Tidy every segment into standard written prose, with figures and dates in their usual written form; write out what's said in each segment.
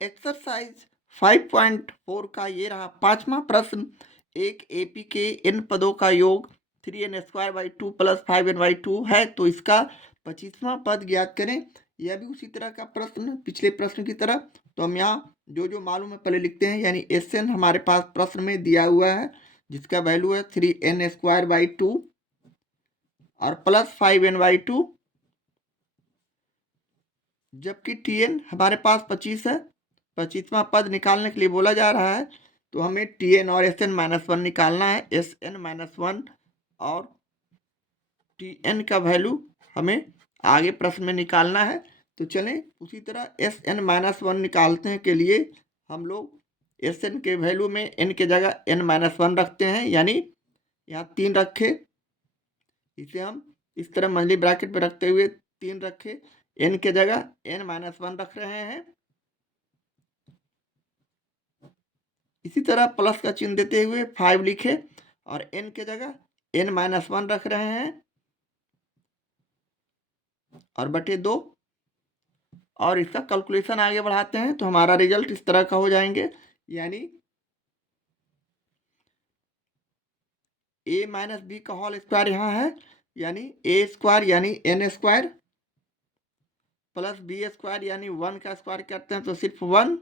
Exercise 5.4 का ये रहा पांचवा प्रश्न। एक एपी के इन पदों का योग 3n²/2 प्लस 5n/2 है, तो इसका 25वां पद ज्ञात करें। यह भी उसी तरह का प्रश्न, पिछले प्रश्न की तरह। तो हम यहाँ जो जो मालूम है पहले लिखते हैं, यानी एन हमारे पास प्रश्न में दिया हुआ है, जिसका वैल्यू है 3n²/2 और प्लस 5n/2, जबकि टीएन हमारे पास 25 है। 25वां पद निकालने के लिए बोला जा रहा है, तो हमें टीएन और SN-1 निकालना है। SN-1 और टीएन का वैल्यू हमें आगे प्रश्न में निकालना है। तो चलें उसी तरह SN-1 निकालने के लिए हम लोग SN के वैल्यू में n के जगह n-1 रखते हैं, यानी यहाँ 3 रखे, इसे हम इस तरह मंझली ब्रैकेट में रखते हुए 3 रखे, n के जगह n-1 रख रहे हैं। इसी तरह प्लस का चिन्ह देते हुए 5 लिखे और n के जगह n-1 रख रहे हैं और बटे 2, और इसका कैलकुलेशन आगे बढ़ाते हैं तो हमारा रिजल्ट इस तरह का हो जाएंगे, यानी a माइनस बी का होल स्क्वायर यहाँ है, यानी a² यानी n² प्लस b² यानी 1 का स्क्वायर करते हैं तो सिर्फ 1।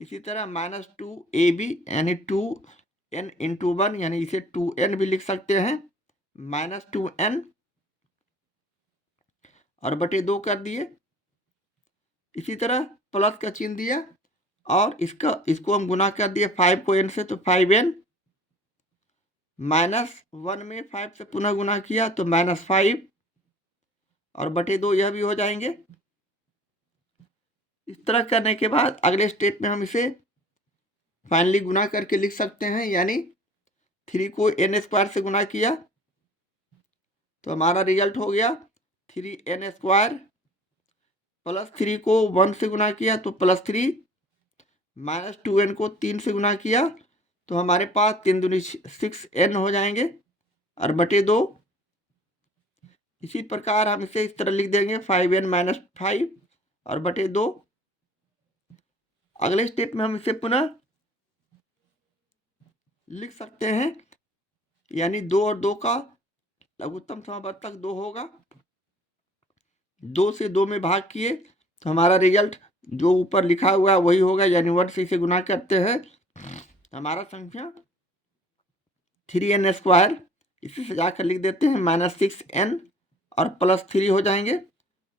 इसी तरह -2ab यानी 2n × 1, यानी इसे 2n भी लिख सकते हैं, -2n और बटे 2 कर दिए। इसी तरह प्लस का चिन्ह दिया और इसको हम गुना कर दिए 5 को n से, तो 5n -1 में 5 से पुनः गुना किया तो -5 और बटे 2 यह भी हो जाएंगे। इस तरह करने के बाद अगले स्टेप में हम इसे फाइनली गुना करके लिख सकते हैं, यानी 3 को n² से गुना किया तो हमारा रिजल्ट हो गया 3n² प्लस 3 को 1 से गुना किया तो +3, -2n को 3 से गुना किया तो हमारे पास 3 दूनी 6n हो जाएंगे और बटे 2। इसी प्रकार हम इसे इस तरह लिख देंगे 5n - 5 और बटे 2। अगले स्टेप में हम इसे पुनः लिख सकते हैं, यानी 2 और 2 का लघुत्तम समावर्तक 2 होगा। 2 से 2 में भाग किए तो हमारा रिजल्ट जो ऊपर लिखा हुआ है वही होगा, यानी 1 से इसे गुना करते हैं हमारा संख्या 3n², इसे सजा कर लिख देते हैं -6n और +3 हो जाएंगे।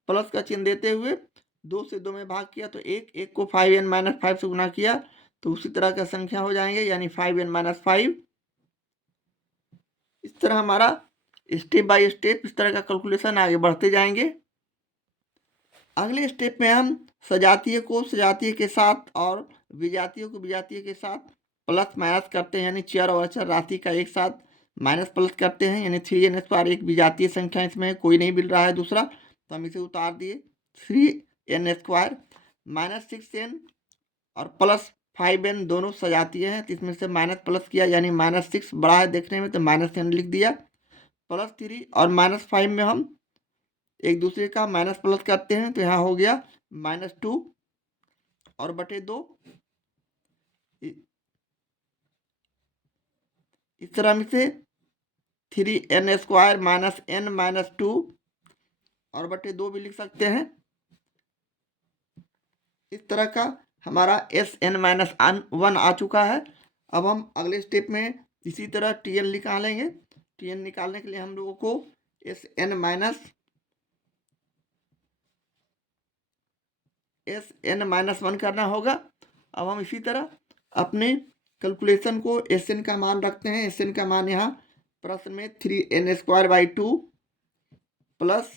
प्लस का चिन्ह देते हुए 2 से 2 में भाग किया तो 1 को 5n - 5 से गुना किया तो उसी तरह का संख्या हो जाएंगे, यानी 5n - 5। इस तरह हमारा स्टेप बाय स्टेप इस तरह का कैलकुलेशन आगे बढ़ते जाएंगे। अगले स्टेप में हम सजातीय को सजातीय के साथ और विजातीय को विजातीय के साथ प्लस माइनस करते हैं, यानी चर और अचर राशि का एक साथ माइनस प्लस करते हैं, यानी 3n²। एक विजातीय संख्या इसमें कोई नहीं मिल रहा है दूसरा, तो हम इसे उतार दिए। 3n² -6n और प्लस 5n दोनों सजातीय हैं, तो इसमें से माइनस प्लस किया, यानी -6 बड़ा है देखने में तो -n लिख दिया। +3 और -5 में हम एक दूसरे का माइनस प्लस करते हैं तो यहाँ हो गया -2 और बटे 2। इस तरह हम इसे 3n² -n - 2 और बटे 2 भी लिख सकते हैं। इस तरह का हमारा SN-1 आ चुका है। अब हम अगले स्टेप में इसी तरह TN निकालेंगे। TN निकालने के लिए हम लोगों को SN-1 करना होगा। अब हम इसी तरह अपने कैलकुलेशन को SN का मान रखते हैं। SN का मान यहाँ प्रश्न में 3n²/2 प्लस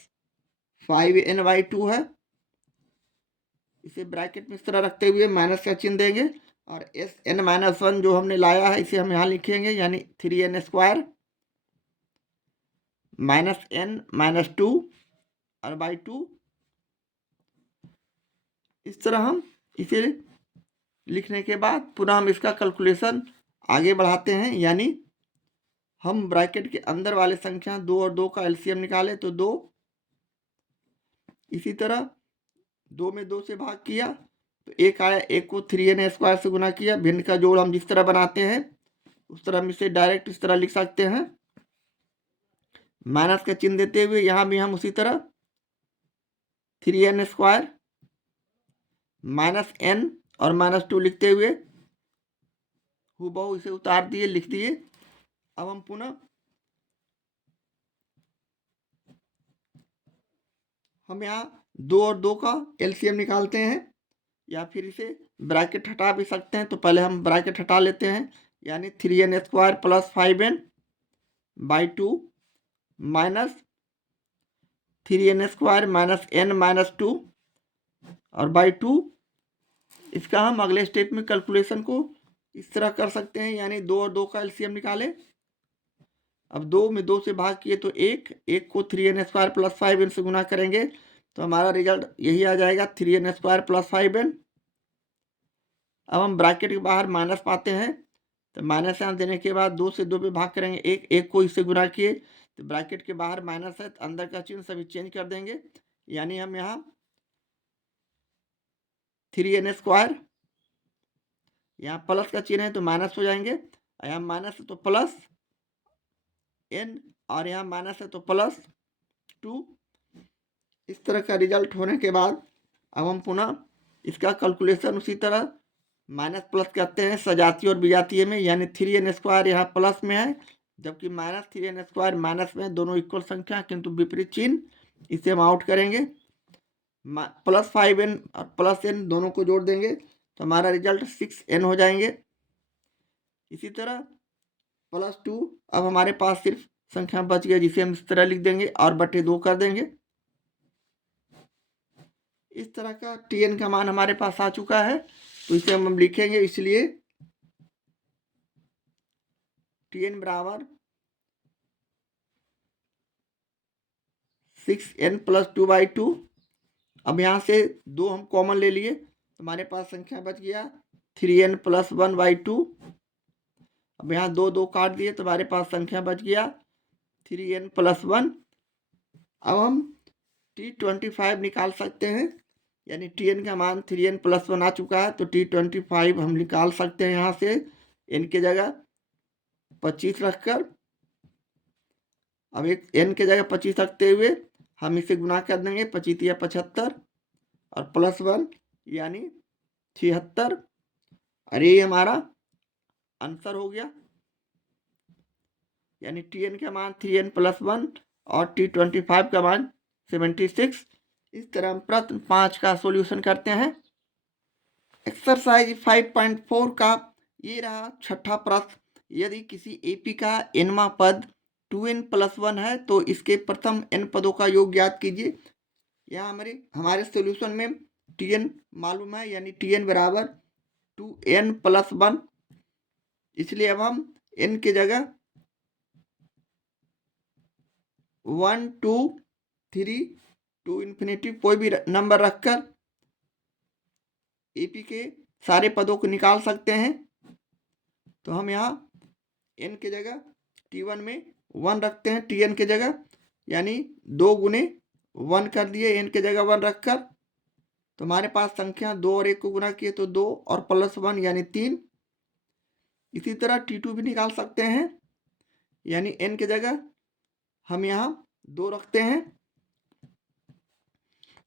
5n/2 है। इसे ब्रैकेट में इस तरह रखते हुए माइनस का चिन्ह देंगे और SN-1 जो हमने लाया है इसे हम यहाँ लिखेंगे, यानी 3n² -n - 2 और /2। इस तरह हम इसे लिखने के बाद पुनः हम इसका कैलकुलेशन आगे बढ़ाते हैं, यानी हम ब्रैकेट के अंदर वाले संख्या 2 और 2 का एलसीएम निकाले तो 2। इसी तरह 2 में 2 से भाग किया तो एक आया, एक को 3n² से गुना किया। भिन्न का जोड़ हम जिस तरह बनाते हैं उस तरह हम इसे डायरेक्ट इस तरह लिख सकते हैं, माइनस का चिन्ह देते हुए। यहाँ भी हम उसी तरह 3n² -n और -2 लिखते हुए हूबहू इसे उतार दिए, लिख दिए। अब हम पुनः हम यहाँ 2 और 2 का एलसीएम निकालते हैं, या फिर इसे ब्रैकेट हटा भी सकते हैं। तो पहले हम ब्रैकेट हटा लेते हैं, यानी 3n² + 5n / 2 minus 3n² -n - 2 और /2। इसका हम अगले स्टेप में कैलकुलेशन को इस तरह कर सकते हैं, यानी 2 और 2 का एलसीएम निकालें। अब 2 में 2 से भाग किए तो 1 को 3n² + 5n से गुना करेंगे तो हमारा रिजल्ट यही आ जाएगा, 3n² + 5n। अब हम ब्रैकेट के बाहर माइनस पाते हैं, तो माइनस यहाँ देने के बाद 2 से 2 पे भाग करेंगे, 1 को इससे गुना किए तो ब्रैकेट के बाहर माइनस है, तो अंदर का चिन्ह सभी चेंज कर देंगे। यानी हम यहाँ 3n², यहाँ प्लस का चिन्ह है तो माइनस हो जाएंगे, यहाँ माइनस है तो प्लस n और यहाँ माइनस है तो +2। इस तरह का रिजल्ट होने के बाद अब हम पुनः इसका कैलकुलेशन उसी तरह माइनस प्लस करते हैं सजातीय और विजातीय में, यानी 3n² यहाँ प्लस में है जबकि -3n² माइनस में, दोनों इक्वल संख्या किंतु विपरीत चिन्ह। इसे हम आउट करेंगे, +5n और +n दोनों को जोड़ देंगे तो हमारा रिजल्ट 6n हो जाएंगे। इसी तरह +2, अब हमारे पास सिर्फ संख्या बच गया जिसे हम इस तरह लिख देंगे और बटे 2 कर देंगे। इस तरह का tn का मान हमारे पास आ चुका है, तो इसे हम लिखेंगे, इसलिए tn बराबर 6n + 2/2। अब यहाँ से 2 हम कॉमन ले लिए तो हमारे पास संख्या बच गया 3n + 1/2। अब यहाँ 2 2 काट दिए तो हमारे पास संख्या बच गया 3n + 1। अब हम T25 निकाल सकते हैं, यानी tn का मान 3n + 1 आ चुका है, तो T25 हम निकाल सकते हैं यहाँ से n के जगह 25 रखकर। अब एक n के जगह 25 रखते हुए हम इसे गुना कर देंगे, 25 या 75 और +1 यानी 76। अरे ये हमारा आंसर हो गया, यानी tn का मान 3n + 1 और T25 का मान 76। इस तरह हम प्रश्न 5 का सॉल्यूशन करते हैं। एक्सरसाइज 5.4 का ये रहा छठा प्रश्न। यदि किसी एपी का nवां पद 2n + 1 है तो इसके प्रथम n पदों का योग ज्ञात कीजिए। यहाँ हमारे सॉल्यूशन में tn मालूम है, यानी tn बराबर 2n + 1। इसलिए अब हम n के जगह 1 2 3 टू इन्फिनिटी कोई भी नंबर रखकर एपी के सारे पदों को निकाल सकते हैं। तो हम यहाँ n के जगह t1 में 1 रखते हैं tn के जगह, यानी 2 गुने 1 कर दिए n के जगह 1 रखकर। तो हमारे पास संख्या 2 और 1 को गुना किए तो 2 और +1 यानी 3। इसी तरह t2 भी निकाल सकते हैं, यानी n के जगह हम यहाँ 2 रखते हैं।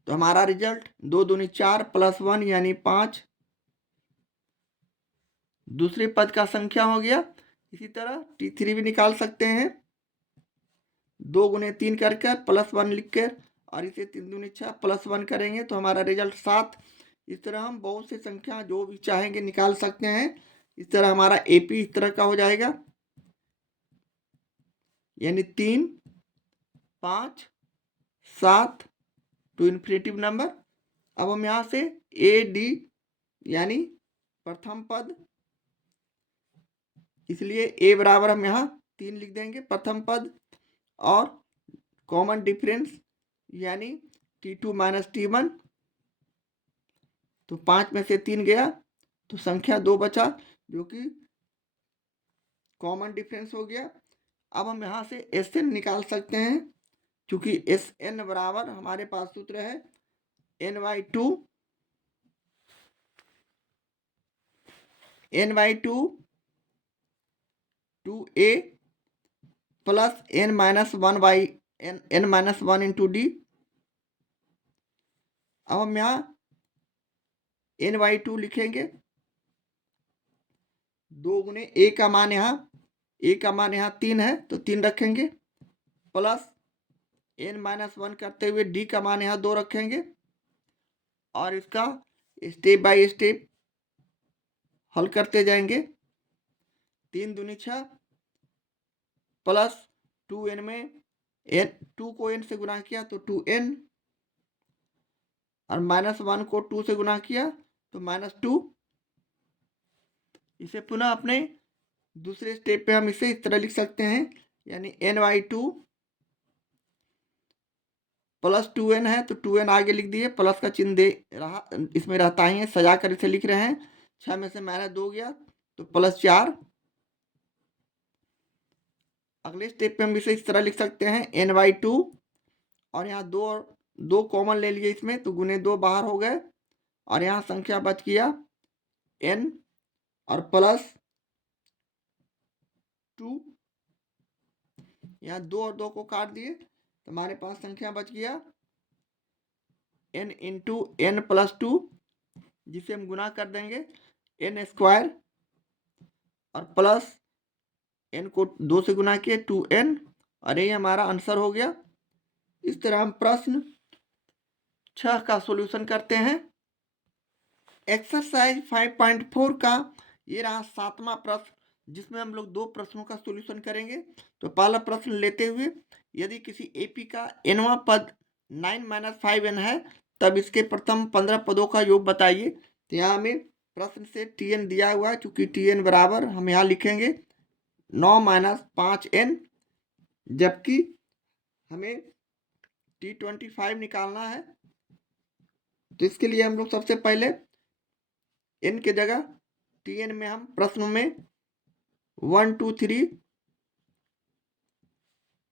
तो हमारा रिजल्ट 2 दूनी 4 +1 यानी 5 दूसरे पद का संख्या हो गया। इसी तरह t3 भी निकाल सकते हैं, 2 गुने 3 करके +1 लिखकर, और इसे 3 दूनी 6 +1 करेंगे तो हमारा रिजल्ट 7। इस तरह हम बहुत सी संख्या जो भी चाहेंगे निकाल सकते हैं। इस तरह हमारा एपी इस तरह का हो जाएगा, यानी 3 5 7 टू इन्फिनिटिव नंबर। अब हम यहाँ से ए डी यानी प्रथम पद, इसलिए ए बराबर हम यहाँ 3 लिख देंगे प्रथम पद, और कॉमन डिफरेंस यानी t2 - t1। तो 5 में से 3 गया तो संख्या 2 बचा जो कि कॉमन डिफरेंस हो गया। अब हम यहाँ से Sn निकाल सकते हैं, क्योंकि Sn बराबर हमारे पास सूत्र है n/2 n by two A plus n minus one by n minus one into D. अब हम यहाँ n बाई टू लिखेंगे, 2 गुने a का मान यहाँ 3 है तो 3 रखेंगे, प्लस n माइनस वन करते हुए d का मान यहाँ 2 रखेंगे, और इसका स्टेप बाय स्टेप हल करते जाएंगे। 3 दूनी 6 प्लस 2n में टू को n से गुना किया तो 2n, और माइनस वन को 2 से गुना किया तो -2। इसे पुनः अपने दूसरे स्टेप पे हम इसे इस तरह लिख सकते हैं, यानी n by two plus 2n है तो 2n आगे लिख दिए, प्लस का चिन्ह दे रहा इसमें रहता ही है, सजा कर इसे लिख रहे हैं। 6 में से -2 गया तो +4। अगले स्टेप पे हम इसे इस तरह लिख सकते हैं n बाई टू, और यहाँ दो कॉमन ले लिए इसमें तो गुने 2 बाहर हो गए, और यहाँ संख्या बच गया n और प्लस 2। यहाँ 2 और 2 को काट दिए तो हमारे पास संख्या बच गया n इंटू n प्लस 2, जिसे हम गुना कर देंगे n स्क्वायर, और प्लस n को 2 से गुना किए 2n, और ये हमारा आंसर हो गया। इस तरह हम प्रश्न 6 का सॉल्यूशन करते हैं। एक्सरसाइज 5.4 का ये रहा 7वां प्रश्न, जिसमें हम लोग 2 प्रश्नों का सॉल्यूशन करेंगे। तो पहला प्रश्न लेते हुए, यदि किसी एपी का nवां पद 9 - 5n है, तब इसके प्रथम 15 पदों का योग बताइए। तो यहाँ हमें प्रश्न से tn दिया हुआ है, चूंकि tn बराबर हम यहाँ लिखेंगे 9 - 5n, जबकि हमें t25 निकालना है। तो इसके लिए हम लोग सबसे पहले n के जगह tn में हम प्रश्न में 1 2 3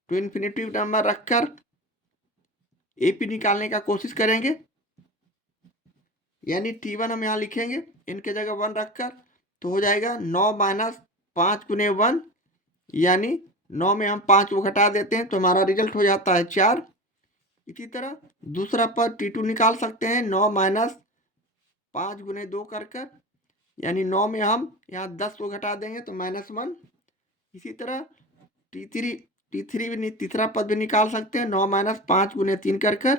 टू इन्फिनिटिव नंबर रखकर एपी निकालने का कोशिश करेंगे। यानी t1 हम यहाँ लिखेंगे n के जगह 1 रखकर, तो हो जाएगा 9 - 5 गुने 1, यानी 9 में हम 5 को घटा देते हैं तो हमारा रिजल्ट हो जाता है 4। इसी तरह दूसरा पद t2 निकाल सकते हैं 9 - 5 गुने 2 कर, यानी 9 में हम यहाँ 10 को घटा देंगे तो -1। इसी तरह t3 भी तीसरा पद भी निकाल सकते हैं 9 - 5 गुने 3 कर,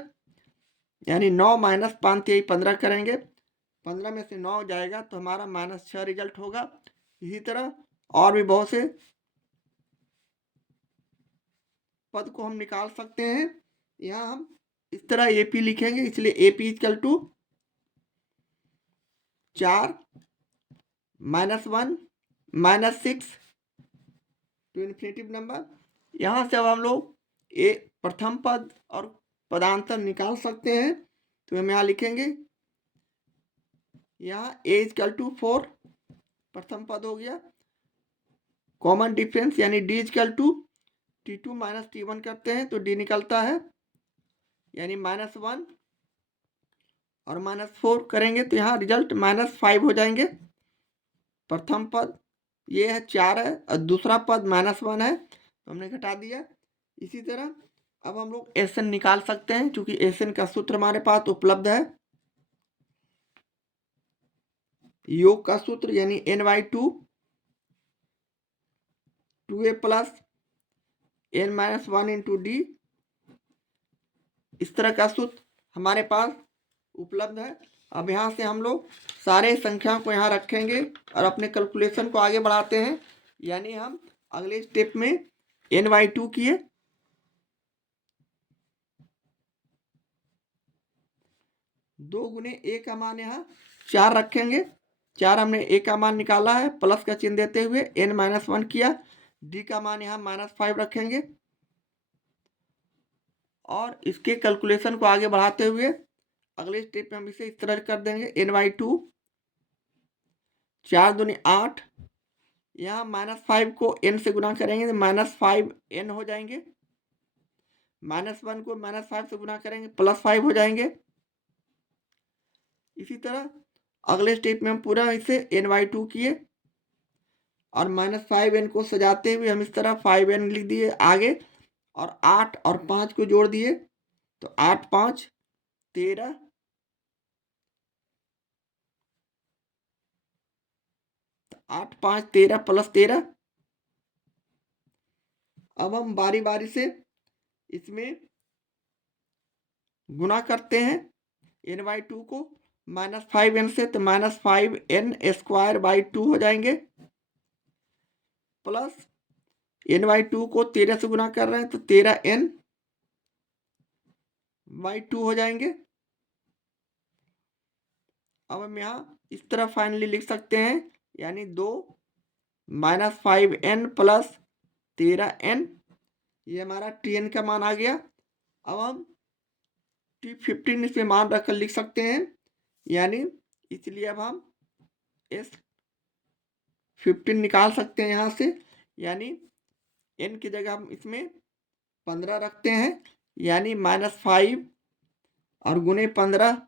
यानी 9 - 5 3 15 करेंगे, 15 में से 9 जाएगा तो हमारा -6 रिजल्ट होगा। इसी तरह और भी बहुत से पद को हम निकाल सकते हैं। यहाँ हम इस तरह एपी लिखेंगे, इसलिए AP equal to 4 -1 -6 to infinitive number. यहाँ से अब हम लोग प्रथम पद और पदांतर निकाल सकते हैं। तो हम यहाँ लिखेंगे, यहाँ a इक्वल टू 4 प्रथम पद हो गया, कॉमन डिफरेंस यानी d equal to t2 - t1 करते हैं तो d निकलता है, यानी -1 और -4 करेंगे तो यहाँ रिजल्ट -5 हो जाएंगे। प्रथम पद ये है 4 है और दूसरा पद -1 है तो हमने घटा दिया। इसी तरह अब हम लोग एसएन निकाल सकते हैं, क्योंकि एसएन का सूत्र हमारे पास उपलब्ध है। योग का सूत्र यानी n by two 2a plus n minus 1 into D, इस तरह का सूत्र हमारे पास उपलब्ध है। अब यहाँ से हम लोग सारे संख्या को यहाँ रखेंगे और अपने कैलकुलेशन को आगे बढ़ाते हैं। यानी हम अगले स्टेप में n बाई टू किए, 2 गुने a का मान यहाँ 4 रखेंगे, 4 हमने a का मान निकाला है, प्लस का चिन्ह देते हुए n माइनस 1 किया, d का मान यहाँ -5 रखेंगे, और इसके कैलकुलेशन को आगे बढ़ाते हुए अगले स्टेप में हम इसे इस तरह कर देंगे n बाई टू 4 दूनी 8, यहाँ -5 को n से गुना करेंगे तो -5n हो जाएंगे, -1 को -5 से गुना करेंगे +5 हो जाएंगे। इसी तरह अगले स्टेप में हम पूरा इसे n बाई टू किए, और -5n को सजाते हुए हम इस तरह 5n लिख दिए आगे, और 8 और 5 को जोड़ दिए, तो 8 5 13, 8 5 13 प्लस 13। अब हम बारी बारी से इसमें गुना करते हैं n/2 को -5n से, तो -5n²/2 हो जाएंगे, प्लस n/2 को 13 से गुना कर रहे हैं तो 13n/2 हो जाएंगे। अब हम यहाँ इस तरह फाइनली लिख सकते हैं, यानी 2 -5n प्लस 13n, ये हमारा tn का मान आ गया। अब हम t15 इसमें मान रखकर लिख सकते हैं, यानी इसलिए अब हम S15 निकाल सकते हैं यहाँ से, यानी n की जगह हम इसमें 15 रखते हैं, यानी -5 और गुने 15,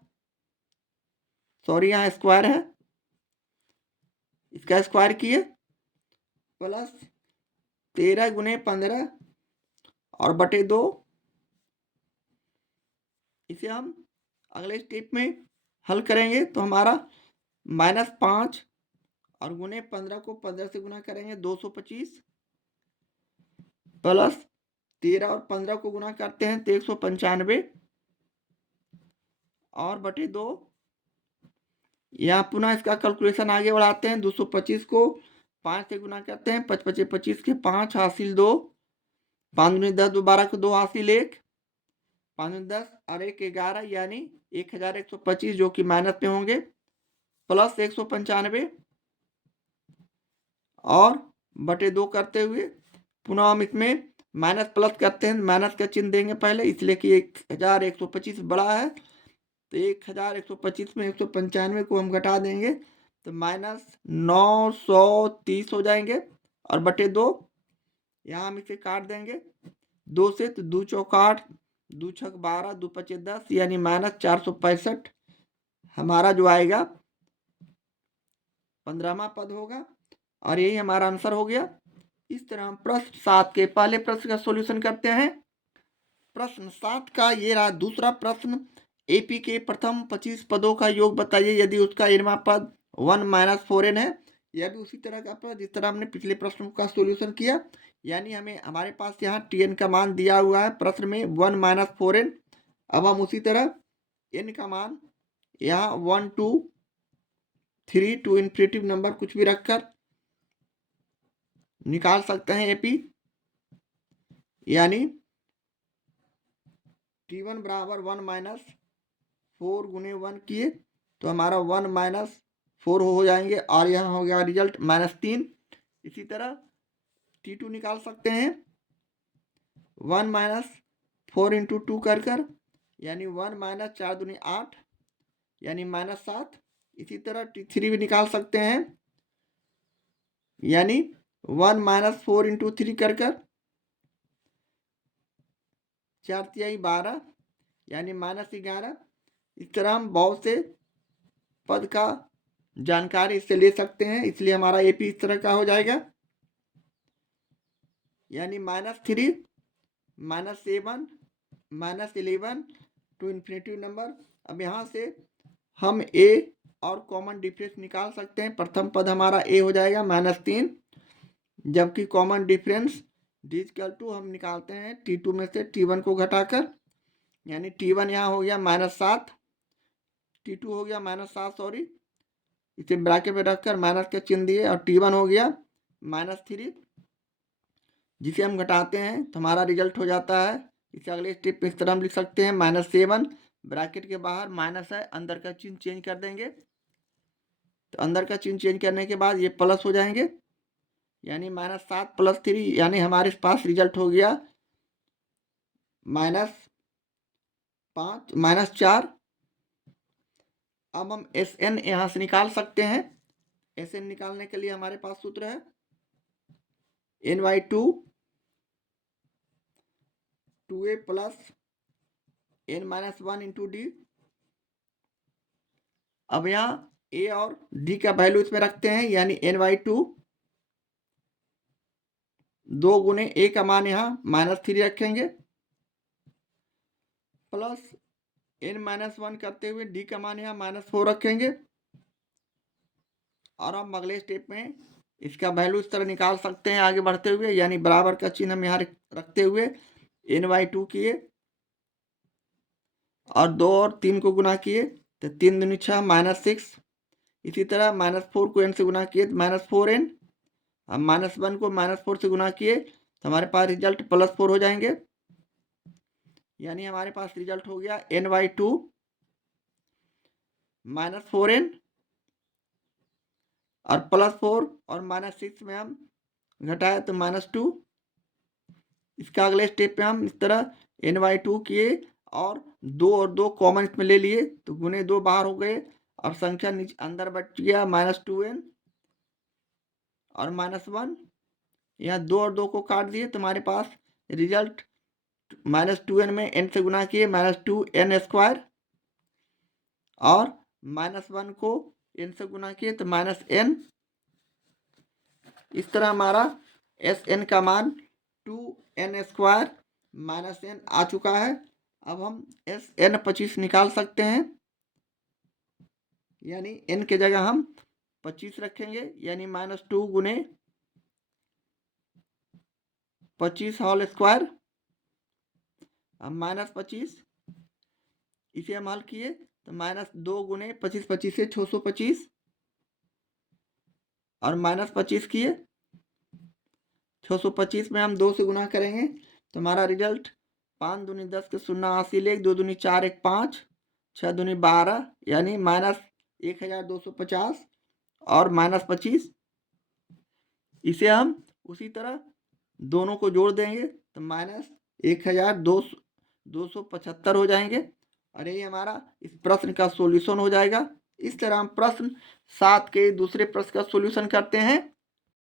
सॉरी यहाँ स्क्वायर है, इसका स्क्वायर किए, प्लस 13 गुने 15 और बटे 2। इसे हम अगले स्टेप में हल करेंगे, तो हमारा -5 और गुने 15 को 15 से गुना करेंगे 225, प्लस 13 और 15 को गुना करते हैं तो 195, और बटे 2। यहाँ पुनः इसका कैलकुलेशन आगे बढ़ाते हैं, 225 को 5 से गुना करते हैं, 5 5 25 के 5 हासिल 2, 5 दूनी 10, 12 को 2 हासिल 1, 5 10 और 1 11, यानी 1125 जो कि माइनस में होंगे, प्लस 195 और बटे 2 करते हुए पुनः हम इसमें माइनस प्लस करते हैं, माइनस का चिन्ह देंगे पहले, इसलिए कि 1125 बड़ा है, तो 1125 में 195 को हम घटा देंगे तो -930 हो जाएंगे, और बटे 2, यहाँ हम इसे काट देंगे 2 से, तो 2 चौक 8, 2 छक 12, 2 पचे 10, यानी -465 हमारा जो आएगा 15वां पद होगा, और यही हमारा आंसर हो गया। इस तरह हम प्रश्न 7 के पहले प्रश्न का सॉल्यूशन करते हैं। प्रश्न 7 का ये रहा दूसरा प्रश्न, एपी के प्रथम 25 पदों का योग बताइए यदि उसका इनवा पद 1 - 4n है। यह भी उसी तरह का प्रश्न जिस तरह हमने पिछले प्रश्न का सॉल्यूशन किया, यानी हमारे पास यहाँ tn का मान दिया हुआ है प्रश्न में 1 - 4n। अब हम उसी तरह n का मान यहाँ 1 2 3 टू इन्फिनिटिव नंबर कुछ भी रखकर निकाल सकते हैं एपी, यानी t1 बराबर 1 - 4 गुने 1 किए तो हमारा 1 - 4 हो जाएंगे, और यहाँ हो गया रिजल्ट -3। इसी तरह t2 निकाल सकते हैं 1 - 4 इंटू 2 कर यानी 1 - 4 दूनी 8, यानी -7। इसी तरह t3 भी निकाल सकते हैं, यानी 1 - 4 इंटू 3 कर 4 तिहाई 12, यानी -11। इस तरह हम बहुत से पद का जानकारी इससे ले सकते हैं, इसलिए हमारा एपी इस तरह का हो जाएगा, यानी -3 -7 -11 टू इन्फिनिटिव नंबर। अब यहाँ से हम ए और कॉमन डिफरेंस निकाल सकते हैं। प्रथम पद हमारा ए हो जाएगा -3, जबकि कॉमन डिफरेंस D= हम निकालते हैं T2 में से T1 को घटाकर, यानी T1 यहाँ हो गया -7, T2 हो गया -7, सॉरी, इसे ब्रैकेट में रखकर माइनस का चिन्ह दिए, और T1 हो गया -3, जिसे हम घटाते हैं तो हमारा रिजल्ट हो जाता है। इसे अगले स्टेप पे इस तरह हम लिख सकते हैं -7, ब्रैकेट के बाहर माइनस है, अंदर का चिन्ह चेंज कर देंगे, तो अंदर का चिन्ह चेंज करने के बाद ये प्लस हो जाएंगे, यानी -7 + 3, यानी हमारे पास रिजल्ट हो गया -5 -4। अब हम SN यहाँ से निकाल सकते हैं। SN निकालने के लिए हमारे पास सूत्र है n/2 2a plus n - 1 into D. अब यहाँ a और d का वैल्यू इसमें रखते हैं, यानी n/2 2 गुने ए का मान यहाँ -3 रखेंगे, प्लस n-1 करते हुए डी का मान यहाँ -4 रखेंगे। और हम अगले स्टेप में इसका वैल्यू इस तरह निकाल सकते हैं आगे बढ़ते हुए, यानी बराबर का चिन्ह हम यहाँ रखते हुए n/2 किए और 2 और 3 को गुना किए तो 3 दूनी 6 -6। इसी तरह -4 को n से गुना किए तो -4n। अब -1 को -4 से गुना किए तो हमारे पास रिजल्ट +4 हो जाएंगे, यानी हमारे पास रिजल्ट हो गया n/2 -4n और +4 और -6 में हम घटाए तो -2। इसका अगले स्टेप पे हम इस तरह n/2 किए और 2 और 2 कॉमन इसमें ले लिए तो गुने 2 बाहर हो गए और संख्या नीचे अंदर बच गया -2n और -1। यहाँ 2 और 2 को काट दिए तो हमारे पास रिजल्ट -2n में n से गुना किए -2n² और -1 को n से गुना किए तो -n। इस तरह हमारा Sn का मान 2n² -n आ चुका है। अब हम Sn 25 निकाल सकते हैं, यानी n के जगह हम 25 रखेंगे, यानी -2 गुने 25 होल स्क्वायर अब -25। इसे हम हल किए तो -2 गुने 25 25 से 625 और -25 किए 625 में हम 2 से गुना करेंगे तो हमारा रिजल्ट 5 दूनी 10 के 0 80 ले 2 दूनी 4 1 5 6 दूनी 12 यानी -1250 और -25। इसे हम उसी तरह दोनों को जोड़ देंगे तो -1275 हो जाएंगे और यही हमारा इस प्रश्न का सॉल्यूशन हो जाएगा। इस तरह हम प्रश्न 7 के दूसरे प्रश्न का सॉल्यूशन करते हैं।